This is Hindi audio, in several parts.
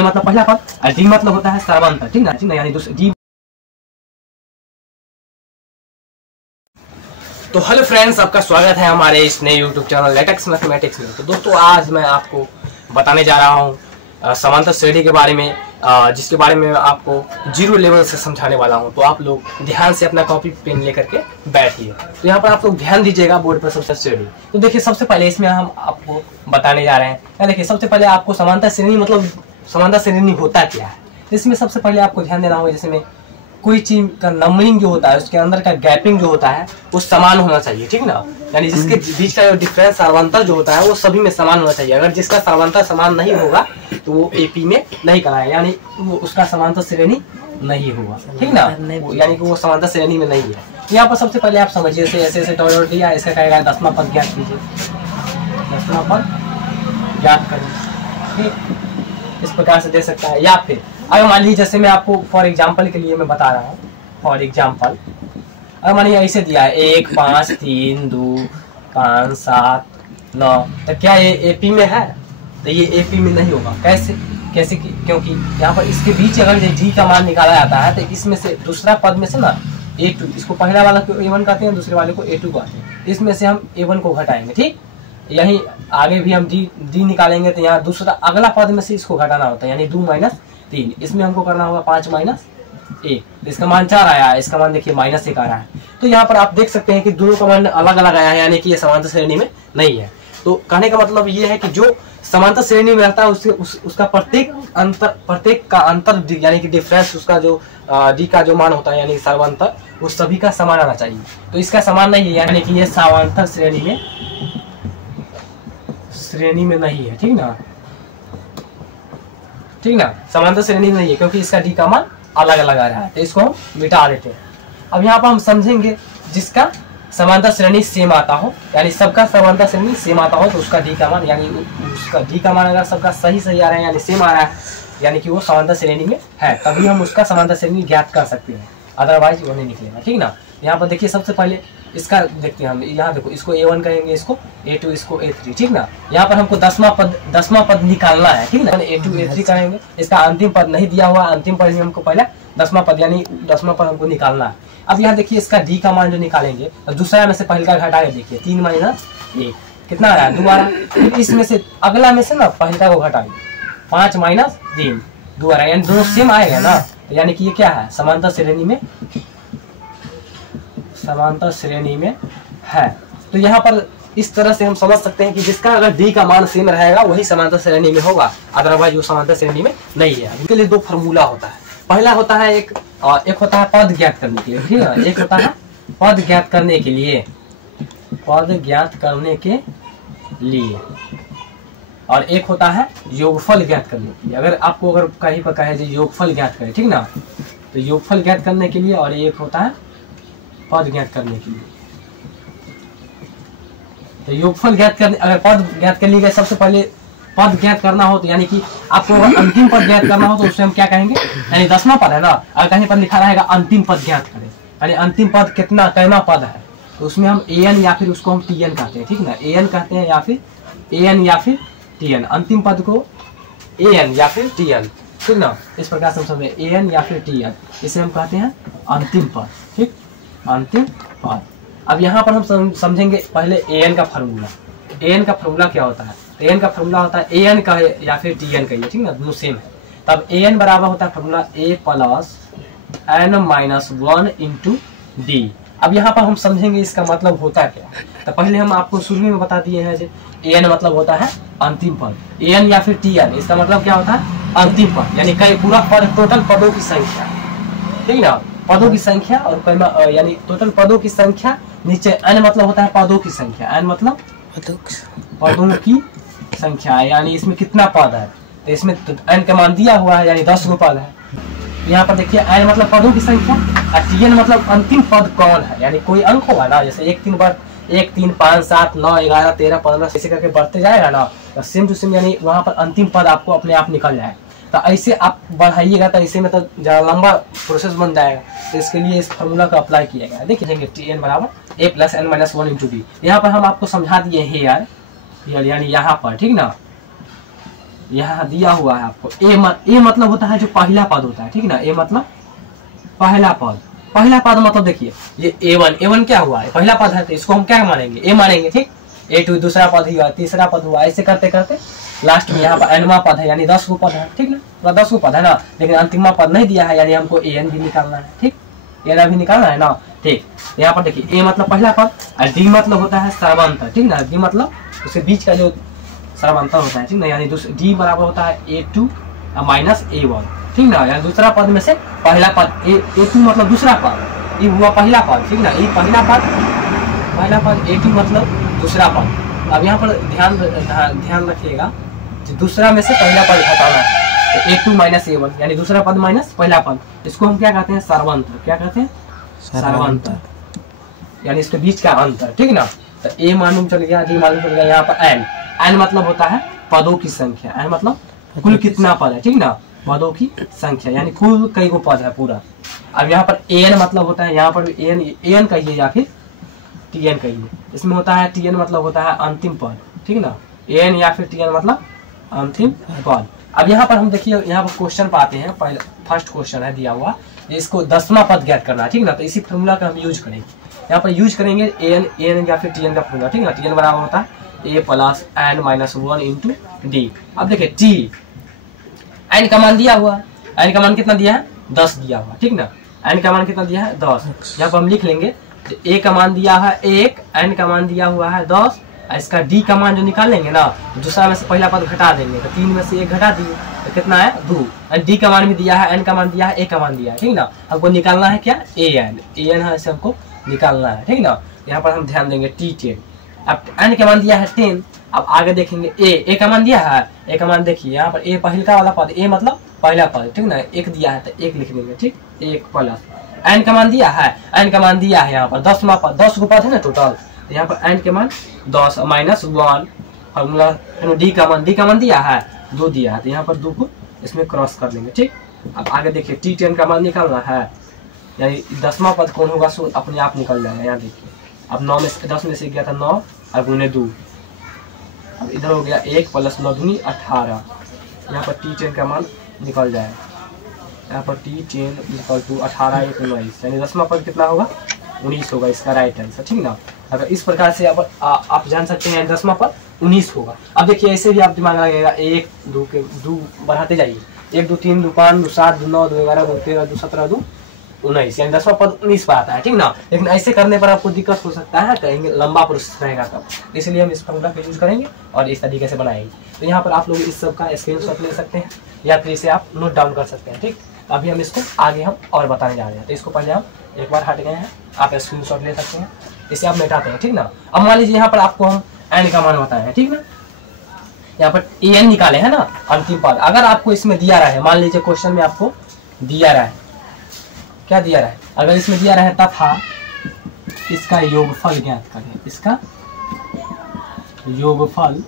ए मतलब पहला पद और डी मतलब होता है सर्वांतर, ठीक ना, यानी डी। तो हेलो फ्रेंड्स, आपका स्वागत है हमारे इस नए यूट्यूब चैनल लेटेक्स मैथमेटिक्स में। तो दोस्तों आज मैं आपको बताने जा रहा हूँ समांतर श्रेणी के बारे में, जिसके बारे में आपको जीरो लेवल से समझाने वाला हूँ। तो आप लोग ध्यान से अपना कॉपी पेन लेकर के बैठिए। तो यहाँ पर आप लोग ध्यान दीजिएगा बोर्ड पर समांतर श्रेणी। तो देखिए सबसे पहले इसमें हम आपको बताने जा रहे हैं। देखिए सबसे पहले आपको समांतर श्रेणी मतलब समांतर श्रेणी होता क्या है। इसमें सबसे पहले आपको ध्यान देना होगा, जिसमें कोई चीज का नंबरिंग जो होता है उसके अंदर का गैपिंग जो होता है वो समान होना चाहिए, ठीक ना, यानी जिसके बीच का डिफरेंस सर्वांतर जो होता है वो सभी में समान होना चाहिए। अगर जिसका सर्वांतर समान नहीं होगा तो वो एपी में नहीं कराएगा, यानी वो उसका समांतर श्रेणी नहीं होगा, ठीक ना, यानी कि वो समांतर श्रेणी में नहीं है। यहाँ पर सबसे पहले आप समझिए, ऐसे डॉट दिया, इसका कहेगा 10वां पद ज्ञात कीजिए, 10वां पद ज्ञात करिए, ठीक, इस प्रकार से दे सकता है। या फिर अगर मान लीजिए, जैसे मैं आपको फॉर एग्जाम्पल के लिए मैं बता रहा हूँ, फॉर एग्जाम्पल अगर मान लीजिए ऐसे दिया है 1 5 3 2 5 7 9, तो क्या ये एपी में है? तो ये एपी में नहीं होगा। कैसे क्योंकि यहाँ पर इसके बीच अगर डी का मान निकाला जाता है तो इसमें से दूसरा पद में से ना A2, इसको पहला वाला को A1 कहते हैं, दूसरे वाले को A2 कहते हैं, इसमें से हम A1 को घटाएंगे, ठीक। यही आगे भी हम डी निकालेंगे तो यहाँ दूसरा अगला पद में से इसको घटाना होता है, यानी 2 - 3, इसमें हमको करना होगा 5 - 1, इसका मान 4 आया, इसका मान देखिए -1 आ रहा है। तो यहाँ पर आप देख सकते हैं कि दोनों का मान अलग अलग आया है, यानी कि ये समांतर श्रेणी में नहीं है। तो कहने का मतलब ये है कि जो समांतर श्रेणी में रहता है उसका प्रत्येक का अंतर यानी कि डिफरेंस, उसका जो डी का जो मान होता है यानी सर्वांतर, वो सभी का समान आना चाहिए। तो इसका समान नहीं है, यानी कि ये समांतर श्रेणी में नहीं है, ठीक ना, समांतर श्रेणी में नहीं है, क्योंकि इसका डी का मान अलग अलग आ रहा है। तो इसको हम मिटा देते हैं। अब यहाँ पर हम समझेंगे जिसका समांतर श्रेणी सेम आता हो, यानी सबका समांतर श्रेणी सेम आता हो, तो उसका डी का मान, यानी उसका डी का मान अगर सबका सही आ रहा है यानी सेम आ रहा है, यानी कि वो समांतर श्रेणी में है, तभी हम उसका समांतर श्रेणी ज्ञात कर सकते हैं, अदरवाइज वो नहीं निकलेगा, ठीक ना। यहाँ पर देखिए सबसे पहले इसका देखते हैं हम, यहाँ देखो इसको A1 कहेंगे, इसको A2, इसको A3, ठीक ना। यहाँ पर हमको 10वां पद निकालना है, ठीक ना, A2 A3 करेंगे। इसका अंतिम पद नहीं दिया हुआ, अंतिम पद हमको पहले 10वां पद यानी 10वां पद हमको निकालना है। अब यहाँ देखिए इसका डी का मान जो निकालेंगे, तो दूसरा में से पहले का घटा के देखिए, 3 - 1 कितना आ रहा है, 2 आ रहा है। फिर इसमें से अगला में से ना पहले को घटाएंगे, 5 - 3 2 आ रहा है, यानी दोनों सेम आएगा ना, यानी कि ये क्या है, समांतर श्रेणी में है। तो यहाँ पर इस तरह से हम समझ सकते हैं कि जिसका अगर डी का मान सेम रहेगा वही समांतर श्रेणी में होगा, अदरवाइज वो समांतर श्रेणी में नहीं है। इसके लिए 2 फार्मूला होता है। पहला होता है एक होता है पद ज्ञात करने के लिए, ठीक है, एक होता है पद ज्ञात करने के लिए, और एक होता है योगफल ज्ञात करने के लिए। अगर आपको कहीं पर कहे योगफल ज्ञात करें, ठीक ना, तो योगफल ज्ञात करने के लिए, और एक होता है पद ज्ञात करने के लिए। तो योगफल ज्ञात करने, अगर पद ज्ञात करने के सबसे पहले पद ज्ञात करना हो, तो यानी कि आपको अंतिम पद ज्ञात करना हो तो उससे हम क्या कहेंगे, यानी 10वां पद है ना, अगर कहीं पर लिखा रहेगा अंतिम पद ज्ञात करें, यानी अंतिम पद कैमा पद है, तो उसमें हम an या फिर उसको हम tn कहते हैं, ठीक ना, an कहते हैं या फिर tn, अंतिम पद को an या फिर tn, ठीक ना, इस प्रकार से हम समझे an या फिर tn, इसे हम कहते हैं अंतिम पद, ठीक, अंतिम पद। अब यहाँ पर हम समझेंगे पहले an का फार्मूला। an का फार्मूला क्या होता है, an का फार्मूला होता है an का या फिर tn का, ठीक ना, दोनों सेम है। तब an बराबर होता है फार्मूला a + n - 1 × d। अब यहाँ पर हम समझेंगे इसका मतलब होता क्या है। तो पहले हम आपको शुरू में बता दिए हैं, an मतलब होता है अंतिम पद, an या फिर tn, इसका मतलब क्या होता है, अंतिम पद, यानी कई पूरा पद, टोटल पदों की संख्या, ठीक ना, पदों की संख्या, और यानी टोटल पदों की संख्या, नीचे n मतलब होता है पदों की संख्या, n मतलब पदों की संख्या, यानी इसमें कितना पद है, तो इसमें n का मान दिया हुआ है, यानी 10 गो पद है। यहाँ पर देखिए n मतलब पदों की संख्या, और tn मतलब अंतिम पद कौन है, यानी कोई अंक होगा ना, जैसे 1 3 5 7 9 11 13 15 ऐसे करके बढ़ते जाएगा ना, तो सेम टू सेम, यानी वहाँ पर अंतिम पद आपको अपने आप निकल जाएगा। तो ऐसे आप बढ़ाइएगा तो ऐसे में तो ज़्यादा लंबा प्रोसेस बन जाएगा, तो इसके लिए इस फार्मूला का अप्लाई किया गया है। देखिए tn बराबर a + n - 1 × d। यहाँ पर हम आपको समझा दिए हेयर, यानी यहाँ पर, ठीक ना, यहाँ दिया हुआ है आपको ए मतलब होता है जो पहला पद होता है, ठीक है ना। ए मतलब पहला पद, पहला पद मतलब देखिए ये A1 क्या हुआ है, पहला पद है तो इसको हम क्या मानेंगे, ए मानेंगे, ठीक। A2 दूसरा पद हुआ, तीसरा पद हुआ, ऐसे करते करते लास्ट में यहाँ पर nवा पद है, यानी 10 गो पद है, ठीक ना। 10 गो पद है ना, लेकिन अंतिमा पद नहीं दिया है, यानी हमको an भी निकालना है, ठीक। an भी निकालना है ना, ठीक। यहाँ पर देखिए a मतलब पहला पद और d मतलब होता है सर्वांतर, ठीक ना। d मतलब उसके बीच का जो सर्वांतर होता है, ठीक ना, यानी d बराबर होता है A2 माइनस A1, ठीक ना। यानी दूसरा पद में से पहला पद A2 मतलब दूसरा पद, ये हुआ पहला पद, ठीक ना। ये पहला पद A2 मतलब दूसरा पद। अब यहाँ पर ध्यान रखिएगा, दूसरा में से पहला पद घटाना है तो A2 माइनस A1, यानी दूसरा पद माइनस पहला पद, इसको हम क्या कहते हैं, सर्वांतर। क्या कहते हैं, सर्वांतर, यानी इसके बीच का अंतर, ठीक ना। तो A मालूम चल गया, D मालूम चल गया। यहाँ पर n मतलब होता है पदों की संख्या, n मतलब कुल कितना पद है, ठीक ना, पदों की संख्या, यानी कुल कई गो पद है पूरा। अब यहाँ पर an मतलब होता है, यहाँ पर an कहिए या फिर tn कहिए, इसमें होता है tn मतलब होता है अंतिम पद, ठीक ना। an या फिर tn मतलब अंतिम पद। अब यहाँ पर हम देखिए, यहाँ पर क्वेश्चन पाते हैं, पहले फर्स्ट क्वेश्चन है दिया हुआ, इसको 10वां पद ज्ञात करना है, ठीक ना। तो इसी फॉर्मूला का हम यूज करेंगे, यहाँ पर यूज करेंगे an या फिर tn का फॉर्मूला, ठीक ना। tn बराबर होता है a plus n minus 1 into D. अब देखिए t n का मान दिया हुआ, n का मान कितना दिया है, 10 दिया हुआ, ठीक ना। n का मान कितना दिया है, 10। यहाँ पर हम लिख लेंगे a का मान दिया है 1, n का मान दिया हुआ है 10, इसका d का मान जो निकाल लेंगे ना, तो दूसरा में से पहला पद घटा देंगे, तो 3 में से 1 घटा दिए तो कितना है 2। d का मान भी दिया है, n का मान दिया है, a का मान दिया है, ठीक ना। हमको निकालना है क्या, an है, इसे हमको निकालना है, ठीक ना। यहाँ पर हम ध्यान देंगे T10। अब n का मान दिया है 10, अब आगे देखेंगे a का मान दिया है, a का मान देखिए यहाँ पर a पहला वाला पद, a मतलब पहला पद, ठीक ना। 1 दिया है तो 1 लिख देंगे, ठीक। 1 प्लस n का मान दिया है, n का मान दिया है यहाँ पर 10वां पद, 10 गो पद है ना टोटल, तो यहाँ पर n के मान 10 माइनस 1 फॉर्मूला, d का मान दिया है 2 दिया है, तो यहाँ पर 2 को इसमें क्रॉस कर लेंगे, ठीक। अब आगे देखिए T10 का मान निकालना है, यानी 10वां पद कौन होगा, सो अपने आप निकल जाएगा। यहाँ देखिए अब 9 में से 10 में से गया था 9 और गुने 2, अब इधर हो गया 1 प्लस 9 दूनी 18, यहाँ पर T10 का मान निकल जाएगा। यहाँ पर T10 इक्वल टू 18 1 19, यानी 10वां पद कितना होगा, 19 होगा, इसका राइट आंसर, ठीक ना। अगर इस प्रकार से आप जान सकते हैं 10वां पद 19 होगा। अब देखिए ऐसे भी आप दिमाग लगाइएगा, 1 2 के 2 बढ़ाते जाइए, 1 2 3 2 5 2 7 2 9 2 11 2 13 2 17 2 19, यानी 10वां पद 19 पर आता है, ठीक ना। लेकिन ऐसे करने पर आपको दिक्कत हो सकता है, कहेंगे लंबा प्रोसेस रहेगा तब, इसलिए हम इस फॉर्मूला का यूज करेंगे और इस तरीके से बनाएंगे। तो यहाँ पर आप लोग इस सब का स्क्रीनशॉट ले सकते हैं या फिर इसे आप नोट डाउन कर सकते हैं, ठीक। अभी हम इसको आगे हम और बताने जा रहे हैं, तो इसको पहले हम एक बार हट गए हैं, आप स्क्रीनशॉट ले सकते हैं, इसे आप मिटाते हैं, ठीक ना। अब मान लीजिए यहाँ पर आपको हम n का मान बताए हैं, ठीक ना। यहाँ पर an निकाले है ना अंतिम पद। अगर आपको इसमें दिया रहा है, मान लीजिए क्वेश्चन में आपको दिया रहा है, क्या दिया रहा है, अगर इसमें दिया रहा है तथा इसका योगफल ज्ञात करें, इसका योगफल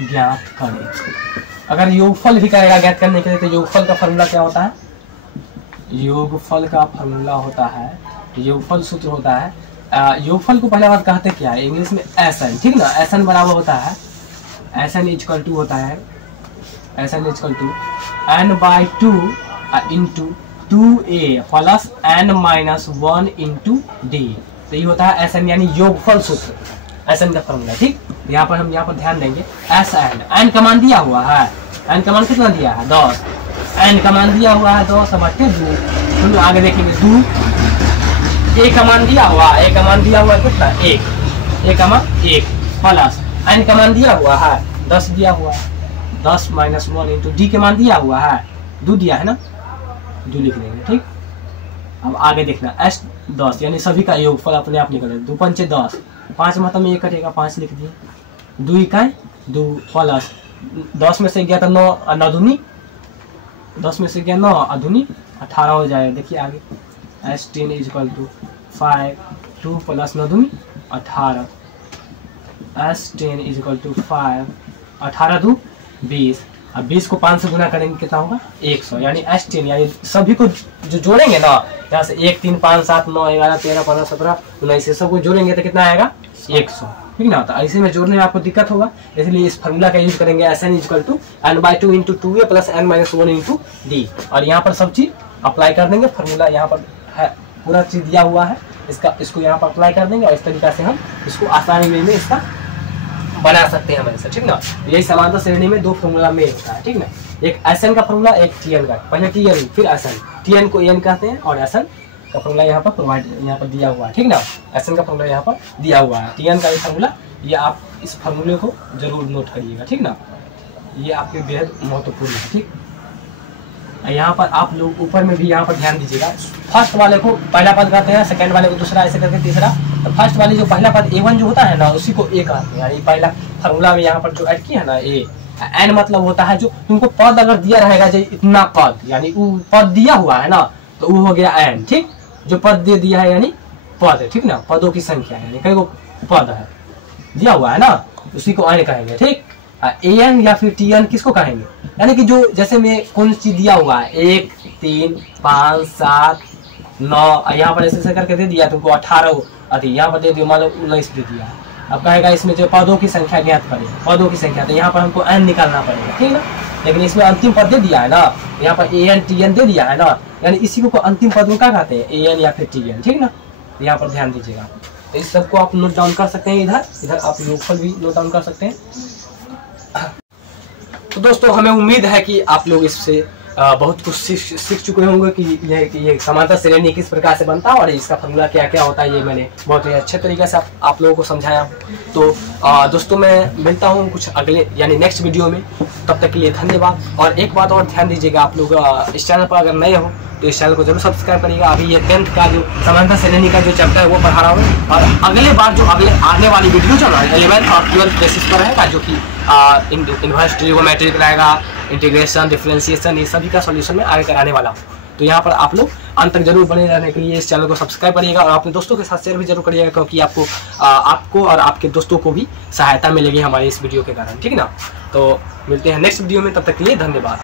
ज्ञात करें। अगर योगफल भी करेगा ज्ञात करने के लिए, तो योगफल का फॉर्मूला क्या होता है, योगफल का फॉर्मूला होता है, योगफल सूत्र होता है, योगफल को पहले बात कहते क्या है इंग्लिश में, SN, ठीक ना। SN बराबर होता है, SN इक्वल टू होता है, SN equal to n/2 into 2a plus n minus 1 into D. तो ये होता है SN, यानी योगफल सूत्र, SN का फॉर्मूला, ठीक। यहाँ पर हम यहाँ पर ध्यान देंगे SN, n का मान दिया हुआ है, n का मान कितना दिया है 10, n का मान दिया हुआ है 10 बटे 2, आगे देखेंगे 2, a का मान दिया हुआ, a का मान दिया हुआ है कितना 1, a का मान 1 प्लस n का मान दिया हुआ है 10 दिया हुआ है, 10 माइनस 1 इंटू डी के मान दिया हुआ है 2 दिया है ना, 2 लिख देंगे, ठीक। अब आगे देखना S 10, यानी सभी का योगफल अपने आप निकल जाएगा, 2 पंचे 10, 5 मतलब में 1 कटेगा, 5 लिख दिए, 2 इकाई 2 प्लस 10 में से गया था 9 और 9 दूनी, 10 में से गया 9 और दूनी 18 हो जाएगा। देखिए आगे S10 इक्वल टू 5, 2 प्लस 9 दूनी 18, S10 इक्वल टू 5, 18 2 20, अब 20 को 5 से गुना करेंगे कितना होगा 100, यानी S10, यानी सभी को जो जोड़ेंगे ना, यहाँ से 1 3 5 7 9 11 13 15 17 19 सबको जोड़ेंगे तो कितना आएगा 100। ठीक ना। तो ऐसे में जोड़ने में आपको दिक्कत होगा, इसलिए इस फार्मूला का यूज करेंगे SN = n/2 × 2a + n - 1 × d। और यहाँ पर सब चीज अप्लाई कर देंगे। फार्मूला यहाँ पर है, पूरा चीज दिया हुआ है, इसको यहाँ पर अप्लाई कर देंगे और इस तरीका से हम इसको आसानी वे में इसका बना सकते हैं हमेशा, ठीक ना। यही समांतर श्रेणी में 2 फार्मूला में होता है, ठीक ना। एक SN का फार्मूला, एक TN का। पहले TN फिर SN, TN को EN कहते हैं और SN का फार्मूला यहाँ पर प्रोवाइड यहाँ पर दिया हुआ है, ठीक ना। SN का फार्मूला यहाँ पर दिया हुआ है, TN का फार्मूला, ये आप इस फार्मूले को जरूर नोट करिएगा, ठीक ना। ये आपके बेहद महत्वपूर्ण है, ठीक। यहाँ पर आप लोग ऊपर में भी यहाँ पर ध्यान दीजिएगा। फर्स्ट वाले को पहला पद कहते हैं, सेकंड वाले को दूसरा, ऐसे करके तीसरा। तो फर्स्ट वाली जो पहला पद A1 जो होता है ना, उसी को A कहते हैं। यानी पहला फार्मूला में यहाँ पर जो ऐड किया है ना, A, N मतलब होता है जो तुमको पद अगर दिया रहेगा, जो इतना पद, यानी वो पद दिया हुआ है ना, तो वो हो गया N, ठीक। जो पद दे दिया है यानी पद है, ठीक ना। पदों की संख्या है, कई को पद है दिया हुआ है ना, उसी को N कहेंगे, ठीक। AN या फिर TN किसको कहेंगे, यानी कि जो जैसे में कौन चीज दिया हुआ है, 1, 3, 5, 7, 9, यहाँ पर ऐसे करके दे दिया तुमको 18 अति, यहाँ पर दे दिया मान लो 19 दे दिया। अब कहेगा इसमें जो पदों की संख्या ज्ञात करें, पदों की संख्या, तो यहाँ पर हमको N निकालना पड़ेगा, ठीक ना। लेकिन इसमें अंतिम पद दे दिया है ना, यहाँ पर AN TN दे दिया है ना, यानी इसी को अंतिम पद में क्या कहते हैं, AN या फिर TN, ठीक ना। यहाँ पर ध्यान दीजिएगा। तो इस सबको आप नोट डाउन कर सकते हैं, इधर आप योगफल भी नोट डाउन कर सकते हैं। तो दोस्तों हमें उम्मीद है कि आप लोग इससे बहुत कुछ सीख चुके होंगे कि ये समांतर श्रेणी किस प्रकार से बनता है और इसका फार्मूला क्या क्या होता है। ये मैंने बहुत ही अच्छे तरीके से आप लोगों को समझाया। तो दोस्तों मैं मिलता हूँ कुछ अगले यानी नेक्स्ट वीडियो में, तब तक के लिए धन्यवाद। और एक बात और ध्यान दीजिएगा, आप लोग इस चैनल पर अगर नए हो तो इस चैनल को जरूर सब्सक्राइब करिएगा। अभी ये 10th का जो समांतर श्रेणी का जो चैप्टर है वो पढ़ा रहा हूँ, और अगले बार जो आने वाली वीडियो चल रहा है 11th और 12th बेसिस पर रहेगा, जो कि इन्वर्स ट्रिगोनोमेट्रिक रहेगा, इंटीग्रेशन, डिफरेंशिएशन, ये सभी का सॉल्यूशन में आगे कराने वाला हूँ। तो यहाँ पर आप लोग अंत तक जरूर बने रहने के लिए इस चैनल को सब्सक्राइब करिएगा और अपने दोस्तों के साथ शेयर भी जरूर करिएगा, क्योंकि आपको और आपके दोस्तों को भी सहायता मिलेगी हमारे इस वीडियो के कारण, ठीक ना। तो मिलते हैं नेक्स्ट वीडियो में, तब तक के लिए धन्यवाद।